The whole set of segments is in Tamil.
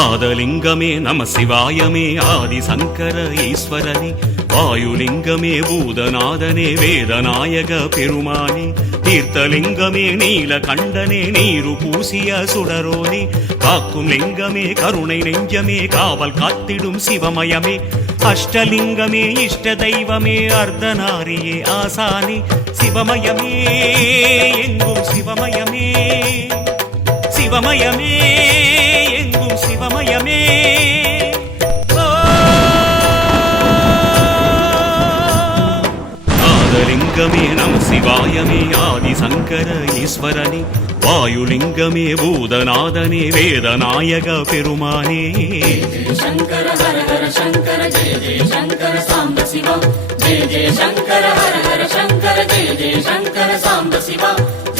நாதலிங்கமே நம சிவாயமே ஆதி சங்கர ஈஸ்வரனே. வாயுலிங்கமே பூதநாதனே வேதநாயக பெருமானே. தீர்த்தலிங்கமே நீல கண்டனே நீரு பூசிய சுடரோனே. காக்கும் லிங்கமே கருணை நெஞ்சமே காவல் காத்திடும் சிவமயமே. அஷ்டலிங்கமே இஷ்ட தெய்வமே அர்த்தநாரியே ஆசானே. சிவமயமே எங்கும் சிவமயமே. சிவமயமே. శివలింగమే నమ శివాయమే ఆది శంకర ఈశ్వరని. వాయులింగమే భూతనాథనే వేదనాయక పెరుమానే. శంకర హర హర శంకర జయ జయ శంకర సాంబ శివ. జయ జయ శంకర హర హర శంకర జయ జయ శంకర సాంబ శివ.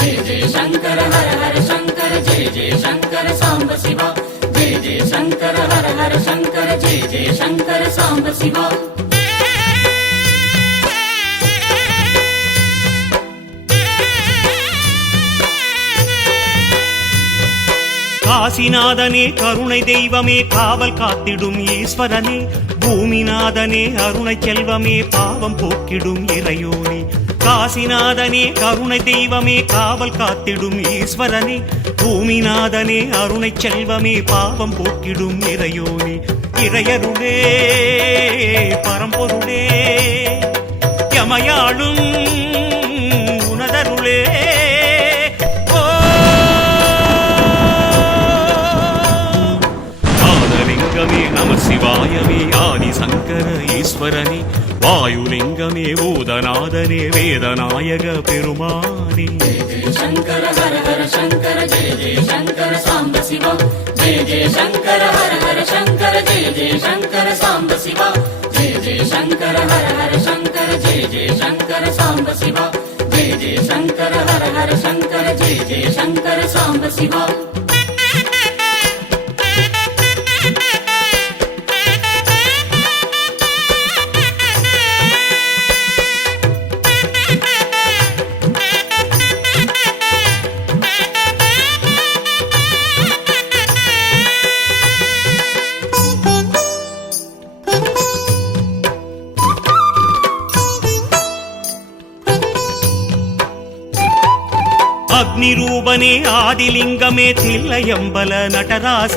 జయ జయ శంకర హర హర శంకర జయ జయ శంకర సాంబ శివ. జయ జయ శంకర హర హర శంకర జయ జయ శంకర సాంబ శివ. காசிநாதனே கருணை தெய்வமே காவல் காத்திடும் ஈஸ்வரனே. பூமிநாதனே அருணை செல்வமே பாவம் போக்கிடும் இறையோனே. காசிநாதனே கருணை தெய்வமே காவல் காத்திடும் ஈஸ்வரனே. பூமிநாதனே அருணை செல்வமே பாவம் போக்கிடும் இறையோனே. இறையருளே பரம்பொருளே யமையாளும் ஈஸ்வரனே வாயுலிங்கமே பூதநாதனே வேதநாயக பெருமானே. சங்கர ஹர ஹர சங்கர ஜெய ஜெய சாம்ப சிவா. ஜெய ஜெய ஹர ஹர சங்கர ஜெய ஜெய சாம்ப சிவா. ஜெய ஜெய ஹர ஹர சங்கர ஜெய ஜெய சாம்ப சிவா. ஜெய ஜெய ஹர ஹர சங்கர ஜெய ஜெய சாம்ப சிவா. అగ్నిరూపనే ఆదిలింగమే తిల్లయంబల నటరాస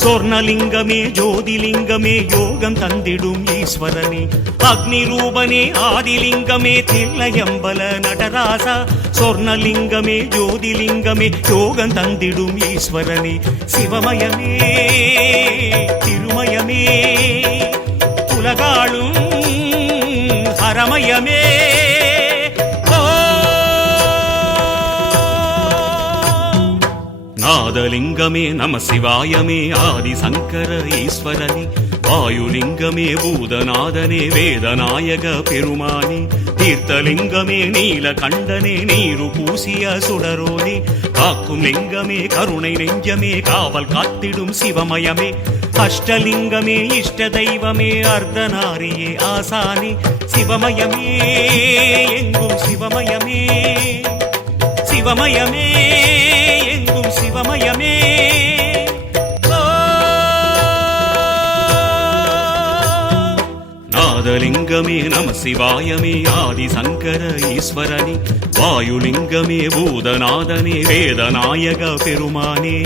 స్వర్ణలింగమే జ్యోతిలింగమే యోగం తందిడుం ఈశ్వరనే. అగ్నిరూపనే ఆదిలింగమే తిల్లయంబల నటరాస స్వర్ణలింగమే జ్యోతిలింగమే యోగం తందిడుం ఈశ్వరని. శివమయమే తిరుమయమే తులగాళుం நாதலிங்கமே நம சிவாயமே ஆதி சங்கர ஈஸ்வரனே வாயுலிங்கமே பூதநாதனே வேதநாயக பெருமானே தீர்த்தலிங்கமே நீல கண்டனே நீரு பூசிய சுடரோனே காக்கும் லிங்கமே கருணை நெஞ்சமே காவல் காத்திடும் சிவமயமே அஷ்டலிங்கமே இஷ்ட தெய்வமே அர்த்தநாரியே ஆசானே சிவமயமே எங்கும் சிவமயமே சிவமயமே நாதலிங்கமே நம சிவாயமே ஆதி சங்கர ஈஸ்வரனே வாயுலிங்கமே பூதநாதனே வேதநாயக பெருமானே